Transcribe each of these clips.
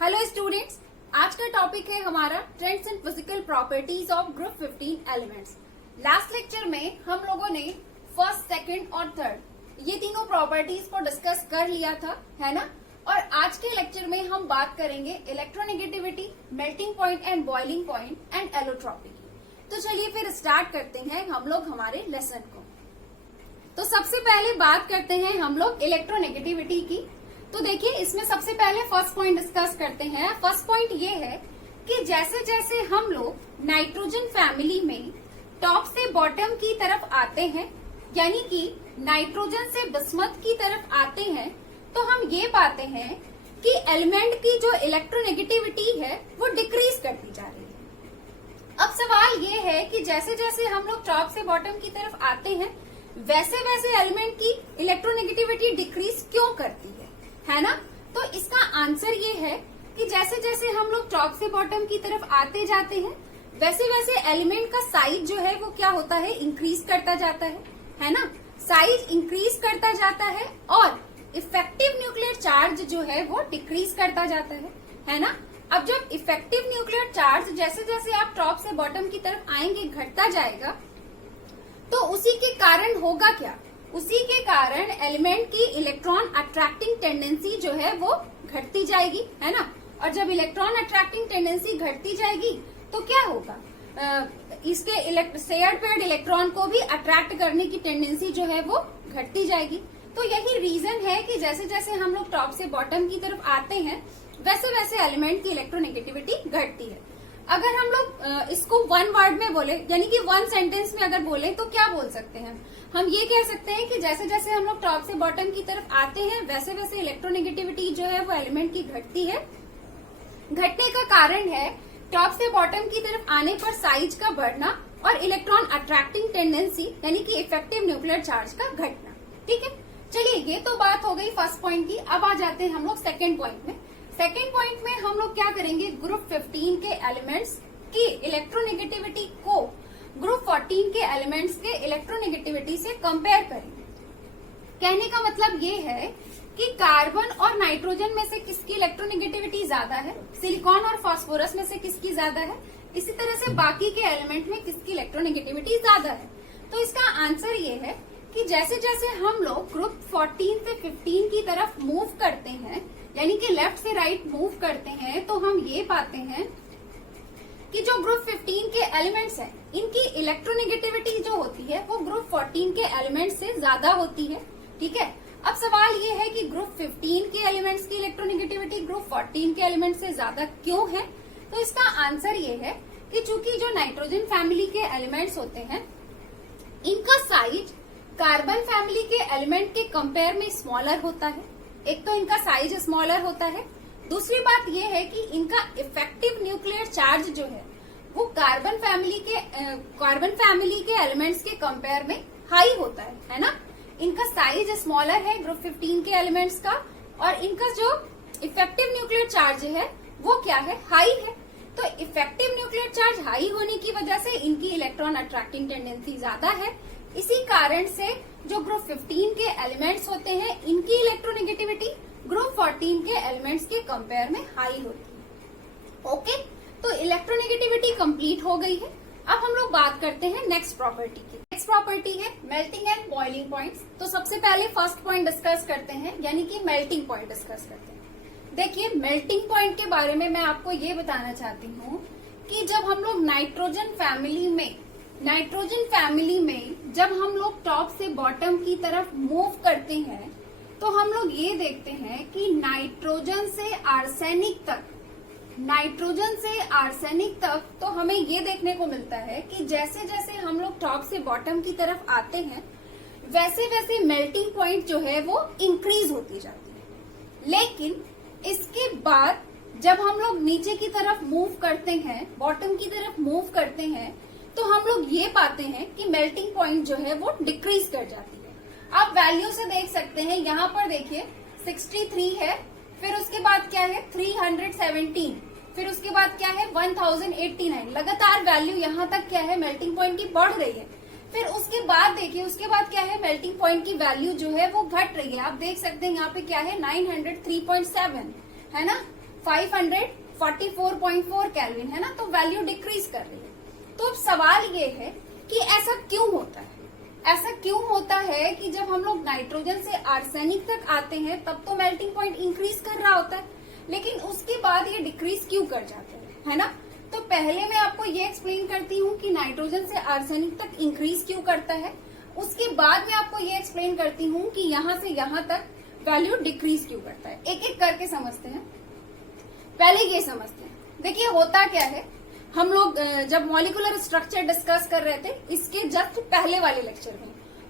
Hello students, आज का topic है हमारा trends and physical properties of group 15 elements. Last lecture में हम लोगों ने फर्स्ट, सेकंड और थर्ड ये तीनों प्रॉपर्टीज को डिस्कस कर लिया था, है ना। और आज के लेक्चर में हम बात करेंगे electronegativity, melting point and boiling point and allotropy की। तो चलिए फिर स्टार्ट करते हैं हम लोग हमारे लेसन को। तो सबसे पहले बात करते हैं हम लोग इलेक्ट्रोनेगेटिविटी की। तो देखिए, इसमें सबसे पहले फर्स्ट पॉइंट डिस्कस करते हैं। फर्स्ट पॉइंट ये है कि जैसे जैसे हम लोग नाइट्रोजन फैमिली में टॉप से बॉटम की तरफ आते हैं, यानी कि नाइट्रोजन से बिस्मथ की तरफ आते हैं, तो हम ये पाते हैं कि एलिमेंट की जो इलेक्ट्रोनेगेटिविटी है वो डिक्रीज करती जा रही है। अब सवाल ये है कि जैसे जैसे हम लोग टॉप से बॉटम की तरफ आते हैं, वैसे वैसे एलिमेंट की इलेक्ट्रोनेगेटिविटी डिक्रीज क्यों करती है ना। तो इसका आंसर ये है कि जैसे जैसे हम लोग टॉप से बॉटम की तरफ आते जाते हैं, वैसे वैसे एलिमेंट का साइज जो है वो क्या होता है, इंक्रीज करता जाता है ना। साइज इंक्रीज करता जाता है और इफेक्टिव न्यूक्लियर चार्ज जो है वो डिक्रीज करता जाता है ना। अब जब इफेक्टिव न्यूक्लियर चार्ज जैसे जैसे आप टॉप से बॉटम की तरफ आएंगे घटता जाएगा, तो उसी के कारण होगा क्या, उसी के कारण एलिमेंट की इलेक्ट्रॉन अट्रैक्टिंग टेंडेंसी जो है वो घटती जाएगी, है ना। और जब इलेक्ट्रॉन अट्रैक्टिंग टेंडेंसी घटती जाएगी तो क्या होगा, इसके शेयर्ड पेयर्ड इलेक्ट्रॉन को भी अट्रैक्ट करने की टेंडेंसी जो है वो घटती जाएगी। तो यही रीजन है कि जैसे जैसे हम लोग टॉप से बॉटम की तरफ आते हैं, वैसे वैसे एलिमेंट की इलेक्ट्रोनेगेटिविटी घटती है। अगर हम लोग इसको वन वर्ड में बोले, यानी कि वन सेंटेंस में अगर बोले, तो क्या बोल सकते हैं हम ये कह सकते हैं कि जैसे जैसे हम लोग टॉप से बॉटम की तरफ आते हैं, वैसे वैसे इलेक्ट्रोनेगेटिविटी जो है वो एलिमेंट की घटती है। घटने का कारण है टॉप से बॉटम की तरफ आने पर साइज का बढ़ना और इलेक्ट्रॉन अट्रैक्टिंग टेंडेंसी यानी कि इफेक्टिव न्यूक्लियर चार्ज का घटना। ठीक है, चलिए ये तो बात हो गई फर्स्ट पॉइंट की। अब आ जाते हैं हम लोग सेकेंड पॉइंट में। सेकेंड पॉइंट में हम लोग क्या करेंगे, ग्रुप 15 के एलिमेंट्स की इलेक्ट्रोनेगेटिविटी को ग्रुप 14 के एलिमेंट्स के इलेक्ट्रोनेगेटिविटी से कंपेयर करेंगे। कहने का मतलब ये है कि कार्बन और नाइट्रोजन में से किसकी इलेक्ट्रोनेगेटिविटी ज्यादा है, सिलिकॉन और फास्फोरस में से किसकी ज्यादा है, इसी तरह से बाकी के एलिमेंट में किसकी इलेक्ट्रोनेगेटिविटी ज्यादा है। तो इसका आंसर ये है कि जैसे जैसे हम लोग ग्रुप 14 से 15 की तरफ मूव करते हैं, यानी कि लेफ्ट से राइट मूव करते हैं, तो हम ये पाते हैं कि जो ग्रुप 15 के एलिमेंट्स हैं, इनकी इलेक्ट्रोनेगेटिविटी जो होती है वो ग्रुप 14 के एलिमेंट्स से ज्यादा होती है। ठीक है, अब सवाल ये है कि ग्रुप 15 के एलिमेंट्स की इलेक्ट्रोनेगेटिविटी ग्रुप 14 के एलिमेंट्स से ज्यादा क्यों है। तो इसका आंसर ये है कि चूंकि जो नाइट्रोजन फैमिली के एलिमेंट्स होते हैं, इनका साइज कार्बन फैमिली के एलिमेंट के कंपेयर में स्मॉलर होता है। एक तो इनका साइज स्मॉलर होता है, दूसरी बात यह है कि इनका इफेक्टिव न्यूक्लियर चार्ज जो है वो कार्बन फैमिली के एलिमेंट्स के कंपेयर में हाई होता है ना। इनका साइज स्मॉलर है ग्रुप 15 के एलिमेंट्स का, और इनका जो इफेक्टिव न्यूक्लियर चार्ज है वो क्या है, हाई है। तो इफेक्टिव न्यूक्लियर चार्ज हाई होने की वजह से इनकी इलेक्ट्रॉन अट्रैक्टिंग टेंडेंसी ज्यादा है। इसी कारण से जो ग्रुप 15 के एलिमेंट्स होते हैं, इनकी इलेक्ट्रोनेगेटिविटी ग्रुप 14 के एलिमेंट्स के कंपेयर में हाई होती है। ओके, तो इलेक्ट्रोनेगेटिविटी कंप्लीट हो गई है। अब हम लोग बात करते हैं नेक्स्ट प्रॉपर्टी की। नेक्स्ट प्रॉपर्टी है मेल्टिंग एंड बॉइलिंग पॉइंट्स। तो सबसे पहले फर्स्ट पॉइंट डिस्कस करते हैं, यानी कि मेल्टिंग पॉइंट डिस्कस करते हैं। देखिए, मेल्टिंग पॉइंट के बारे में मैं आपको ये बताना चाहती हूँ कि जब हम लोग नाइट्रोजन फैमिली में जब हम लोग टॉप से बॉटम की तरफ मूव करते हैं, तो हम लोग ये देखते हैं कि नाइट्रोजन से आर्सेनिक तक तो हमें ये देखने को मिलता है कि जैसे जैसे हम लोग टॉप से बॉटम की तरफ आते हैं, वैसे वैसे मेल्टिंग पॉइंट जो है वो इंक्रीज होती जाती है। लेकिन इसके बाद जब हम लोग नीचे की तरफ मूव करते हैं, बॉटम की तरफ मूव करते हैं, तो हम लोग ये पाते हैं कि मेल्टिंग पॉइंट जो है वो डिक्रीज कर जाती है। आप वैल्यू से देख सकते हैं, यहाँ पर देखिए 63 है, फिर उसके बाद क्या है 317, फिर उसके बाद क्या है 1089। लगातार वैल्यू यहाँ तक क्या है, मेल्टिंग पॉइंट की बढ़ रही है। फिर उसके बाद देखिए, उसके बाद क्या है, मेल्टिंग पॉइंट की वैल्यू जो है वो घट रही है। आप देख सकते हैं यहाँ पे क्या है 903.7, है ना। 544.4 केल्विन है ना, तो वैल्यू डिक्रीज कर रही है। तो अब सवाल ये है कि ऐसा क्यों होता है? ऐसा क्यों होता है कि जब हम लोग नाइट्रोजन से आर्सेनिक तक आते हैं तब तो मेल्टिंग पॉइंट इंक्रीज कर रहा होता है, लेकिन उसके बाद ये डिक्रीज क्यों कर जाते हैं, है ना? तो पहले मैं आपको ये एक्सप्लेन करती हूँ कि नाइट्रोजन से आर्सेनिक तक इंक्रीज क्यों करता है, उसके बाद मैं आपको ये एक्सप्लेन करती हूँ कि यहाँ से यहाँ तक वैल्यू डिक्रीज क्यों करता है। एक एक करके समझते हैं। पहले ये समझते हैं, देखिए होता क्या है, हम लोग जब मॉलिक्यूलर स्ट्रक्चर डिस्कस कर रहे थे इसके जस्ट पहले वाले लेक्चर में,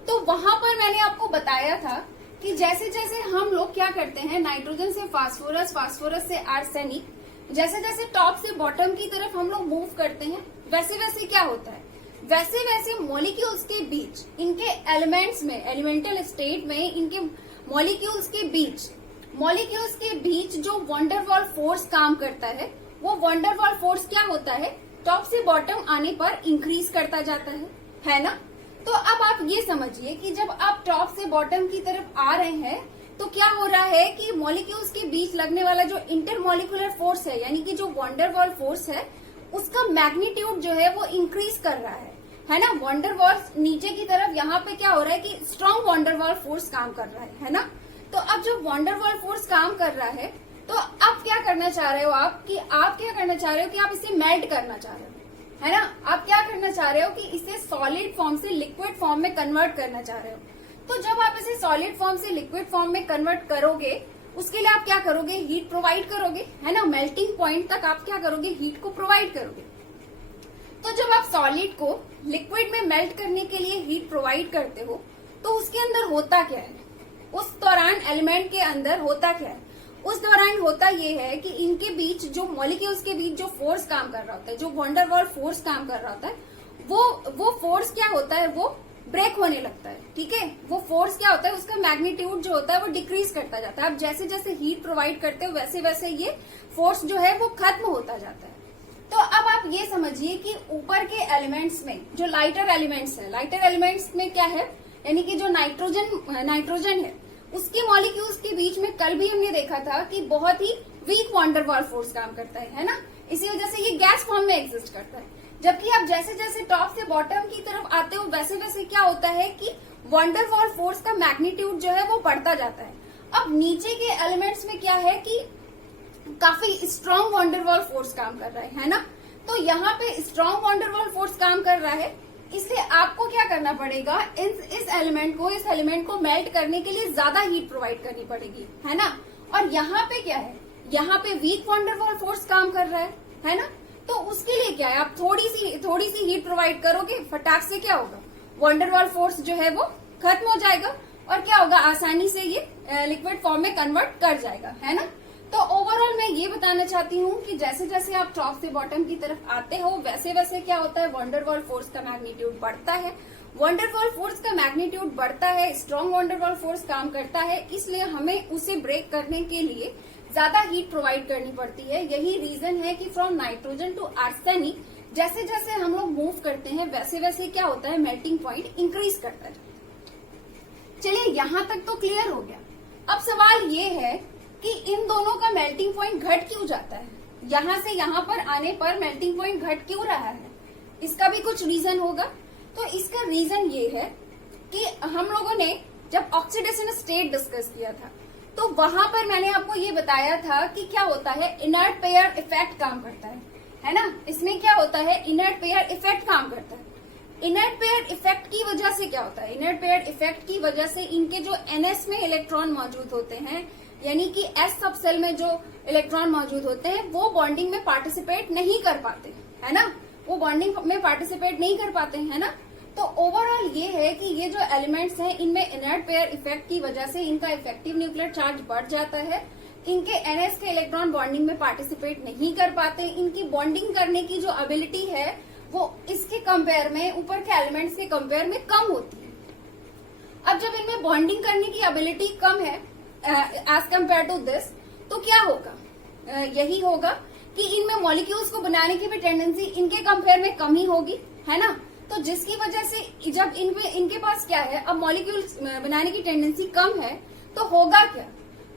तो वहां पर मैंने आपको बताया था कि जैसे जैसे हम लोग क्या करते हैं, नाइट्रोजन से फास्फोरस, फास्फोरस से आर्सेनिक, जैसे जैसे टॉप से बॉटम की तरफ हम लोग मूव करते हैं, वैसे वैसे क्या होता है, वैसे वैसे मॉलिक्यूल्स के बीच, इनके एलिमेंट्स में, एलिमेंटल स्टेट में इनके मॉलिक्यूल्स के बीच जो वंडरवॉल फोर्स काम करता है, वो वंडरवॉल फोर्स क्या होता है, टॉप से बॉटम आने पर इंक्रीज करता जाता है ना? तो अब आप ये समझिए कि जब आप टॉप से बॉटम की तरफ आ रहे हैं तो क्या हो रहा है कि मॉलिक्यूल्स के बीच लगने वाला जो इंटरमॉलिक्यूलर फोर्स है, यानी कि जो वंडरवॉल फोर्स है, उसका मैग्नीट्यूड जो है वो इंक्रीज कर रहा है ना? वंडरवॉल नीचे की तरफ यहाँ पे क्या हो रहा है कि स्ट्रॉन्ग वंडरवॉल फोर्स काम कर रहा है ना? तो अब जब वंडरवॉल फोर्स काम कर रहा है तो अब क्या करना चाह रहे हो आप कि आप इसे मेल्ट करना चाह रहे हो, है ना? आप क्या करना चाह रहे हो कि इसे सॉलिड फॉर्म से लिक्विड फॉर्म में कन्वर्ट करना चाह रहे हो। तो जब आप इसे सॉलिड फॉर्म से लिक्विड फॉर्म में कन्वर्ट करोगे, उसके लिए आप क्या करोगे, हीट प्रोवाइड करोगे, है ना? मेल्टिंग पॉइंट तक आप क्या करोगे, हीट को प्रोवाइड करोगे। तो जब आप सॉलिड को लिक्विड में मेल्ट करने के लिए हीट प्रोवाइड करते हो तो उसके अंदर होता क्या है, उस दौरान एलिमेंट के अंदर होता क्या है, उस दौरान होता ये है कि इनके बीच जो मॉलिक्यूल्स के बीच जो फोर्स काम कर रहा होता है, जो वंडरवॉल फोर्स काम कर रहा होता है, वो फोर्स क्या होता है, वो ब्रेक होने लगता है। ठीक है, वो फोर्स क्या होता है, उसका मैग्नीट्यूड जो होता है वो डिक्रीज करता जाता है। अब जैसे जैसे हीट प्रोवाइड करते हो वैसे वैसे ये फोर्स जो है वो खत्म होता जाता है। तो अब आप ये समझिए कि ऊपर के एलिमेंट्स में जो लाइटर एलिमेंट्स है, लाइटर एलिमेंट्स में क्या है, यानी कि जो नाइट्रोजन है, उसके मॉलिक्यूल्स के बीच में कल भी हमने देखा था कि बहुत ही वीक वंडरवॉल फोर्स काम करता है ना? इसी वजह से ये गैस फॉर्म में एग्जिस्ट करता है। जबकि आप जैसे जैसे टॉप से बॉटम की तरफ आते हो वैसे वैसे क्या होता है कि वंडरवॉल फोर्स का मैग्नीट्यूड जो है वो बढ़ता जाता है। अब नीचे के एलिमेंट्स में क्या है कि काफी स्ट्रॉन्ग वंडरवॉल फोर्स काम कर रहा है ना? तो यहाँ पे स्ट्रॉन्ग वंडरवॉल फोर्स काम कर रहा है, इसलिए आपको क्या करना पड़ेगा, इस एलिमेंट को मेल्ट करने के लिए ज्यादा हीट प्रोवाइड करनी पड़ेगी, है ना? और यहाँ पे क्या है, यहाँ पे वीक वंडरवॉल फोर्स काम कर रहा है ना? तो उसके लिए क्या है, आप थोड़ी सी हीट प्रोवाइड करोगे, फटाक से क्या होगा, वंडरवॉल फोर्स जो है वो खत्म हो जाएगा और क्या होगा, आसानी से ये लिक्विड फॉर्म में कन्वर्ट कर जाएगा, है ना? तो ओवरऑल मैं ये बताना चाहती हूँ कि जैसे जैसे आप टॉप से बॉटम की तरफ आते हो वैसे वैसे क्या होता है, वंडरवॉल फोर्स का मैग्नीट्यूड बढ़ता है। वंडरवॉल फोर्स का मैग्नीट्यूड बढ़ता है, स्ट्रॉन्ग वंडरवॉल फोर्स काम करता है, इसलिए हमें उसे ब्रेक करने के लिए ज्यादा हीट प्रोवाइड करनी पड़ती है। यही रीजन है कि फ्रॉम नाइट्रोजन टू आर्सेनिक जैसे जैसे हम लोग मूव करते हैं वैसे वैसे क्या होता है, मेल्टिंग पॉइंट इंक्रीज करता है। चलिए यहाँ तक तो क्लियर हो गया। अब सवाल ये है कि इन दोनों का मेल्टिंग पॉइंट घट क्यों जाता है, यहाँ से यहाँ पर आने पर मेल्टिंग पॉइंट घट क्यों रहा है, इसका भी कुछ रीजन होगा। तो इसका रीजन ये है कि हम लोगों ने जब ऑक्सीडेशन स्टेट डिस्कस किया था तो वहां पर मैंने आपको ये बताया था कि क्या होता है, इनर्ट पेयर इफेक्ट काम करता है ना? इसमें क्या होता है, इनर्ट पेयर इफेक्ट काम करता है। इनर्ट पेयर इफेक्ट की वजह से क्या होता है, इनर्ट पेयर इफेक्ट की वजह से इनके जो एनएस में इलेक्ट्रॉन मौजूद होते हैं, यानी कि एस सब सेल में जो इलेक्ट्रॉन मौजूद होते हैं वो बॉन्डिंग में पार्टिसिपेट नहीं कर पाते, है ना? वो बॉन्डिंग में पार्टिसिपेट नहीं कर पाते, है ना? तो ओवरऑल ये है कि ये जो एलिमेंट्स हैं इनमें इनर्ट पेयर इफेक्ट की वजह से इनका इफेक्टिव न्यूक्लियर चार्ज बढ़ जाता है, इनके एनएस के इलेक्ट्रॉन बॉन्डिंग में पार्टिसिपेट नहीं कर पाते, इनकी बॉन्डिंग करने की जो एबिलिटी है वो इसके कंपेयर में, ऊपर के एलिमेंट्स के कंपेयर में कम होती है। अब जब इनमें बॉन्डिंग करने की एबिलिटी कम है एज कम्पेयर टू दिस, तो क्या होगा, यही होगा कि इनमें मॉलिक्यूल्स को बनाने की भी टेंडेंसी इनके कंपेयर में कम ही होगी, है ना? तो जिसकी वजह से जब इनके पास क्या है, अब मॉलिक्यूल्स बनाने की टेंडेंसी कम है तो होगा क्या,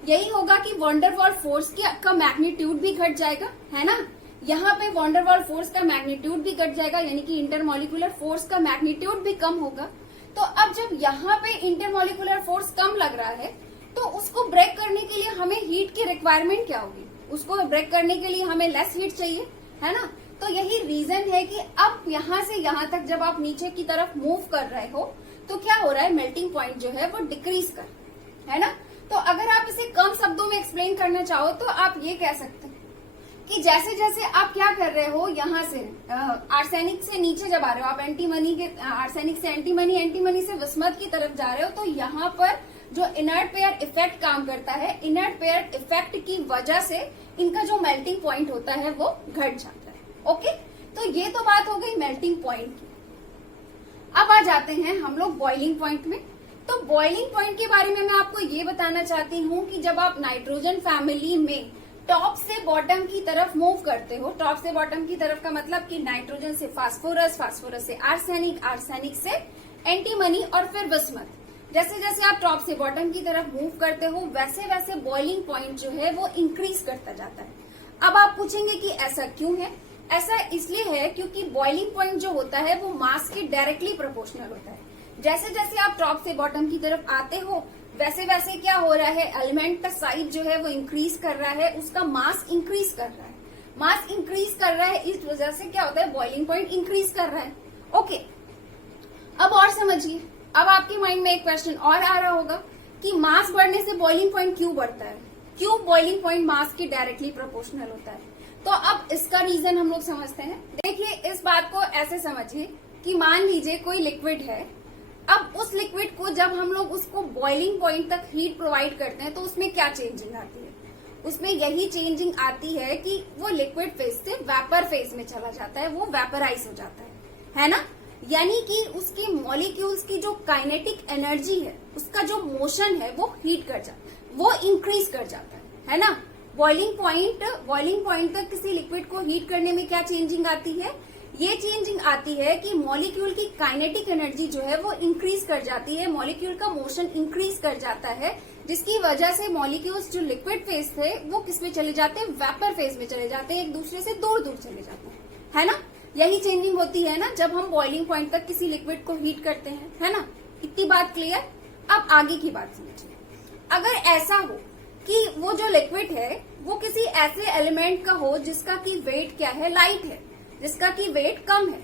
यही होगा कि वंडरवॉल फोर्स का मैग्नीट्यूड भी घट जाएगा, है ना। यहाँ पे वंडरवॉल फोर्स का मैग्नीट्यूड भी घट जाएगा, यानी कि इंटरमॉलिक्यूलर फोर्स का मैग्नीट्यूड भी कम होगा। तो अब जब यहाँ पे इंटरमॉलिक्यूलर फोर्स कम लग रहा है तो उसको ब्रेक करने के लिए हमें हीट की रिक्वायरमेंट क्या होगी, उसको ब्रेक करने के लिए हमें लेस हीट चाहिए, है ना। तो यही रीजन है कि अब यहाँ से यहाँ तक जब आप नीचे की तरफ मूव कर रहे हो तो क्या हो रहा है, मेल्टिंग पॉइंट जो है वो डिक्रीज कर, है ना। तो अगर आप इसे कम शब्दों में एक्सप्लेन करना चाहो तो आप ये कह सकते हैं कि जैसे जैसे आप क्या कर रहे हो, यहाँ से आर्सेनिक से नीचे जब आ रहे हो आप, एंटीमनी के आर्सेनिक से एंटीमनी, एंटीमनी से विस्मत की तरफ जा रहे हो, तो यहाँ पर जो इनर्ट पेयर इफेक्ट काम करता है, इनर्ट पेयर इफेक्ट की वजह से इनका जो मेल्टिंग पॉइंट होता है वो घट जाता है। ओके, तो ये तो बात हो गई मेल्टिंग पॉइंट की। अब आ जाते हैं हम लोग बॉइलिंग पॉइंट में। तो बॉइलिंग पॉइंट के बारे में मैं आपको ये बताना चाहती हूँ कि जब आप नाइट्रोजन फैमिली में टॉप से बॉटम की तरफ मूव करते हो, टॉप से बॉटम की तरफ का मतलब कि नाइट्रोजन से फास्फोरस, फास्फोरस से आर्सेनिक, आर्सेनिक से एंटीमनी और फिर विस्मत, जैसे जैसे आप टॉप से बॉटम की तरफ मूव करते हो वैसे वैसे बॉइलिंग पॉइंट जो है वो इंक्रीज करता जाता है। अब आप पूछेंगे कि ऐसा क्यों है। ऐसा इसलिए है क्योंकि बॉइलिंग पॉइंट जो होता है वो मास के डायरेक्टली प्रोपोर्शनल होता है। जैसे जैसे आप टॉप से बॉटम की तरफ आते हो वैसे वैसे क्या हो रहा है, एलिमेंट का साइज जो है वो इंक्रीज कर रहा है, उसका मास इंक्रीज कर रहा है, मास इंक्रीज कर रहा है, इस वजह से क्या होता है, बॉइलिंग पॉइंट इंक्रीज कर रहा है। ओके, अब और समझिए। अब आपके माइंड में एक क्वेश्चन और आ रहा होगा कि मास बढ़ने से बॉइलिंग पॉइंट क्यों बढ़ता है, क्यों बॉइलिंग पॉइंट मास के डायरेक्टली प्रोपोर्शनल होता है। तो अब इसका रीजन हम लोग समझते हैं। देखिए, इस बात को ऐसे समझिए कि मान लीजिए कोई लिक्विड है, अब उस लिक्विड को जब हम लोग उसको बॉइलिंग पॉइंट तक हीट प्रोवाइड करते हैं तो उसमें क्या चेंजिंग आती है, उसमें यही चेंजिंग आती है कि वो लिक्विड फेज से वेपर फेज में चला जाता है, वो वेपराइज हो जाता है ना। यानी कि उसके मॉलिक्यूल्स की जो काइनेटिक एनर्जी है, उसका जो मोशन है वो हीट कर जाता है, वो इंक्रीज कर जाता है ना। बॉइलिंग पॉइंट तक किसी लिक्विड को हीट करने में क्या चेंजिंग आती है, ये चेंजिंग आती है कि मॉलिक्यूल की काइनेटिक एनर्जी जो है वो इंक्रीज कर जाती है, मॉलिक्यूल का मोशन इंक्रीज कर जाता है, जिसकी वजह से मॉलिक्यूल्स जो लिक्विड फेज थे वो किस में चले जाते हैं, वेपर फेज में चले जाते हैं, एक दूसरे से दूर दूर चले जाते हैं, है ना। यही चेंजिंग होती है ना जब हम बॉइलिंग पॉइंट तक किसी लिक्विड को हीट करते हैं, है ना। इतनी बात क्लियर। अब आगे की बात समझिए। अगर ऐसा हो कि वो जो लिक्विड है वो किसी ऐसे एलिमेंट का हो जिसका की वेट क्या है, लाइट है, जिसका की वेट कम है,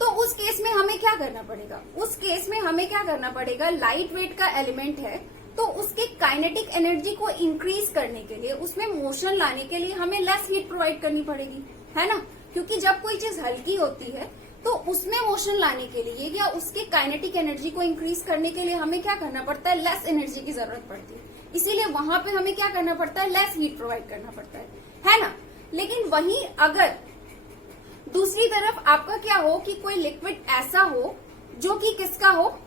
तो उस केस में हमें क्या करना पड़ेगा, उस केस में हमें क्या करना पड़ेगा, लाइट वेट का एलिमेंट है तो उसके काइनेटिक एनर्जी को इंक्रीज करने के लिए, उसमें मोशन लाने के लिए हमें लेस हीट प्रोवाइड करनी पड़ेगी, है ना। क्योंकि जब कोई चीज हल्की होती है तो उसमें मोशन लाने के लिए या उसके काइनेटिक एनर्जी को इंक्रीज करने के लिए हमें क्या करना पड़ता है, लेस एनर्जी की जरूरत पड़ती है, इसीलिए वहां पे हमें क्या करना पड़ता है, लेस हीट प्रोवाइड करना पड़ता है ना। लेकिन वहीं अगर दूसरी तरफ आपका क्या हो कि कोई लिक्विड ऐसा हो जो कि किसका हो,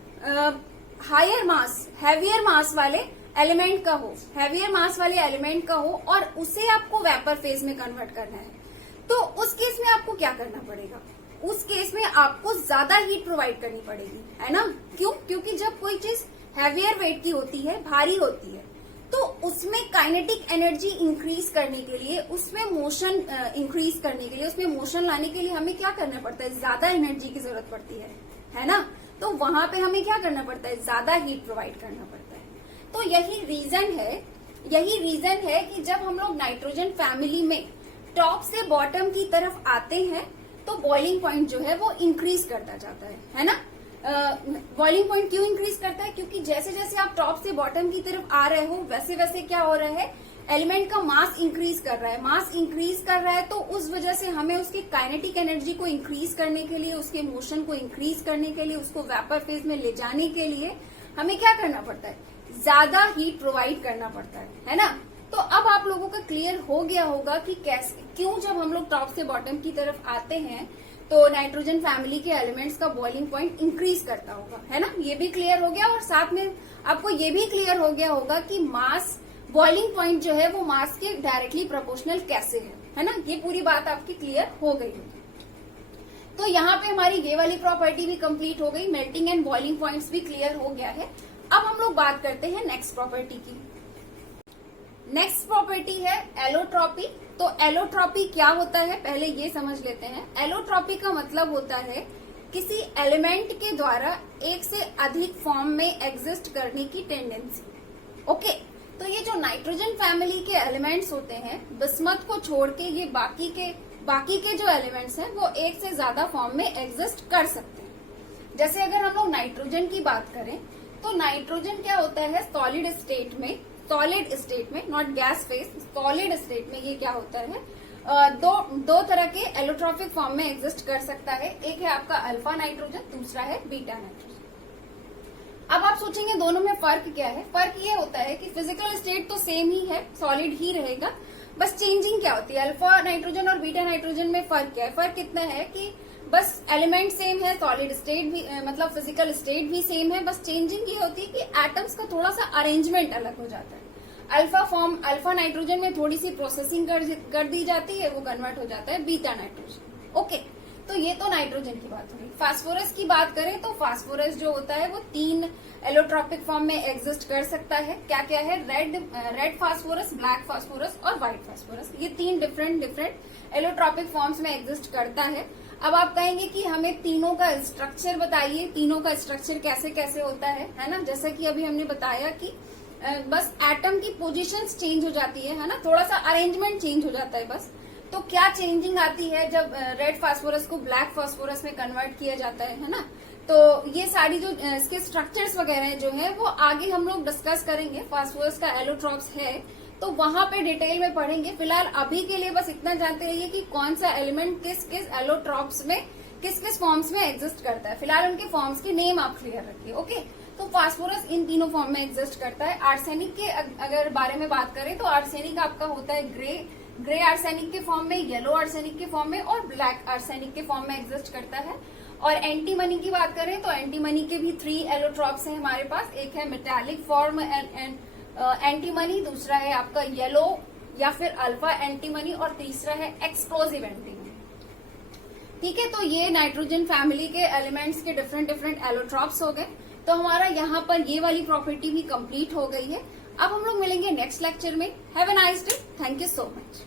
हायर मास, हैवियर मास वाले एलिमेंट का हो, हैवियर मास वाले एलिमेंट का हो और उसे आपको वेपर फेज में कन्वर्ट करना है, तो उस केस में आपको क्या करना पड़ेगा, उस केस में आपको ज्यादा हीट प्रोवाइड करनी पड़ेगी, है ना। क्यों, क्योंकि जब कोई चीज हैवियर वेट की होती है, भारी होती है, तो उसमें काइनेटिक एनर्जी इंक्रीज करने के लिए, उसमें मोशन इंक्रीज करने के लिए, उसमें मोशन लाने के लिए हमें क्या करना पड़ता है, ज्यादा एनर्जी की जरूरत पड़ती है ना। तो वहां पे हमें क्या करना पड़ता है, ज्यादा हीट प्रोवाइड करना पड़ता है। तो यही रीजन है कि जब हम लोग नाइट्रोजन फैमिली में टॉप से बॉटम की तरफ आते हैं तो बॉइलिंग पॉइंट जो है वो इंक्रीज करता जाता है ना। बॉइलिंग पॉइंट क्यों इंक्रीज करता है, क्योंकि जैसे जैसे आप टॉप से बॉटम की तरफ आ रहे हो वैसे वैसे क्या हो रहा है, एलिमेंट का मास इंक्रीज कर रहा है, मास इंक्रीज कर रहा है, तो उस वजह से हमें उसकी काइनेटिक एनर्जी को इंक्रीज करने के लिए, उसके मोशन को इंक्रीज करने के लिए, उसको वेपर फेज में ले जाने के लिए हमें क्या करना पड़ता है, ज्यादा हीट प्रोवाइड करना पड़ता है ना। तो अब आप लोगों का क्लियर हो गया होगा कि कैसे, क्यों जब हम लोग टॉप से बॉटम की तरफ आते हैं तो नाइट्रोजन फैमिली के एलिमेंट्स का बॉइलिंग पॉइंट इंक्रीज करता होगा, है ना। ये भी क्लियर हो गया और साथ में आपको ये भी क्लियर हो गया होगा कि मास, बॉइलिंग पॉइंट जो है वो मास के डायरेक्टली प्रोपोर्शनल कैसे है ना। ये पूरी बात आपकी क्लियर हो गई होगी। तो यहाँ पे हमारी ये वाली प्रॉपर्टी भी कंप्लीट हो गई, मेल्टिंग एंड बॉइलिंग पॉइंट्स भी क्लियर हो गया है। अब हम लोग बात करते हैं नेक्स्ट प्रॉपर्टी की। नेक्स्ट प्रॉपर्टी है एलोट्रॉपी। तो एलोट्रॉपी क्या होता है पहले ये समझ लेते हैं। एलोट्रॉपी का मतलब होता है किसी एलिमेंट के द्वारा एक से अधिक फॉर्म में एग्जिस्ट करने की टेंडेंसी। ओके, तो ये जो नाइट्रोजन फैमिली के एलिमेंट्स होते हैं, बिस्मथ को छोड़ के ये बाकी के जो एलिमेंट्स हैं वो एक से ज्यादा फॉर्म में एग्जिस्ट कर सकते हैं। जैसे अगर हम लोग नाइट्रोजन की बात करें तो नाइट्रोजन क्या होता है सॉलिड स्टेट में not gas phase, solid state में ये क्या होता है दो तरह के एलोट्रॉपिक फॉर्म में एग्जिस्ट कर सकता है। एक है आपका अल्फा नाइट्रोजन, दूसरा है बीटा नाइट्रोजन। अब आप सोचेंगे दोनों में फर्क क्या है। फर्क ये होता है कि फिजिकल स्टेट तो सेम ही है, सॉलिड ही रहेगा, बस चेंजिंग क्या होती है। अल्फा नाइट्रोजन और बीटा नाइट्रोजन में फर्क क्या है। फर्क इतना है कि बस एलिमेंट सेम है, सॉलिड स्टेट भी मतलब फिजिकल स्टेट भी सेम है, बस चेंजिंग ये होती है कि एटम्स का थोड़ा सा अरेंजमेंट अलग हो जाता है। अल्फा नाइट्रोजन में थोड़ी सी प्रोसेसिंग कर दी जाती है, वो कन्वर्ट हो जाता है बीटा नाइट्रोजन। ओके, तो ये तो नाइट्रोजन की बात हुई। फास्फोरस की बात करें तो फास्फोरस जो होता है वो 3 एलोट्रॉपिक फॉर्म में एग्जिस्ट कर सकता है। क्या क्या है, रेड फास्फोरस, ब्लैक फास्फोरस और व्हाइट फास्फोरस। ये 3 डिफरेंट एलोट्रॉपिक फॉर्म्स में एग्जिस्ट करता है। अब आप कहेंगे कि हमें तीनों का स्ट्रक्चर बताइए, तीनों का स्ट्रक्चर कैसे कैसे होता है ना। जैसा कि अभी हमने बताया कि बस एटम की पोजीशंस चेंज हो जाती है ना, थोड़ा सा अरेंजमेंट चेंज हो जाता है बस। तो क्या चेंजिंग आती है जब रेड फास्फोरस को ब्लैक फास्फोरस में कन्वर्ट किया जाता है ना। तो ये सारी जो इसके स्ट्रक्चर्स वगैरह जो है वो आगे हम लोग डिस्कस करेंगे। फास्फोरस का एलोट्रॉप्स है तो वहां पे डिटेल में पढ़ेंगे। फिलहाल अभी के लिए बस इतना जानते रहिए कि कौन सा एलिमेंट किस किस एलोट्रॉप्स में किस किस फॉर्म्स में एग्जिस्ट करता है। फिलहाल उनके फॉर्म्स के नेम आप क्लियर रखिए। ओके, तो फास्फोरस इन तीनों फॉर्म में एग्जिस्ट करता है। आर्सेनिक के अगर बारे में बात करें तो आर्सेनिक आपका होता है ग्रे आर्सेनिक के फॉर्म में, येलो आर्सेनिक के फॉर्म में और ब्लैक आर्सेनिक के फॉर्म में एग्जिस्ट करता है। और एंटीमनी की बात करें तो एंटीमनी के भी 3 एलोट्रॉप्स हैं हमारे पास। एक है मेटालिक फॉर्म एंटीमनी, दूसरा है आपका येलो या फिर अल्फा एंटीमनी और तीसरा है एक्सप्लोसिव एंटीमनी। ठीक है, तो ये नाइट्रोजन फैमिली के एलिमेंट्स के डिफरेंट एलोट्रॉप्स हो गए। तो हमारा यहाँ पर ये वाली प्रॉपर्टी भी कंप्लीट हो गई है। अब हम लोग मिलेंगे नेक्स्ट लेक्चर में। Have a nice day, thank you so much.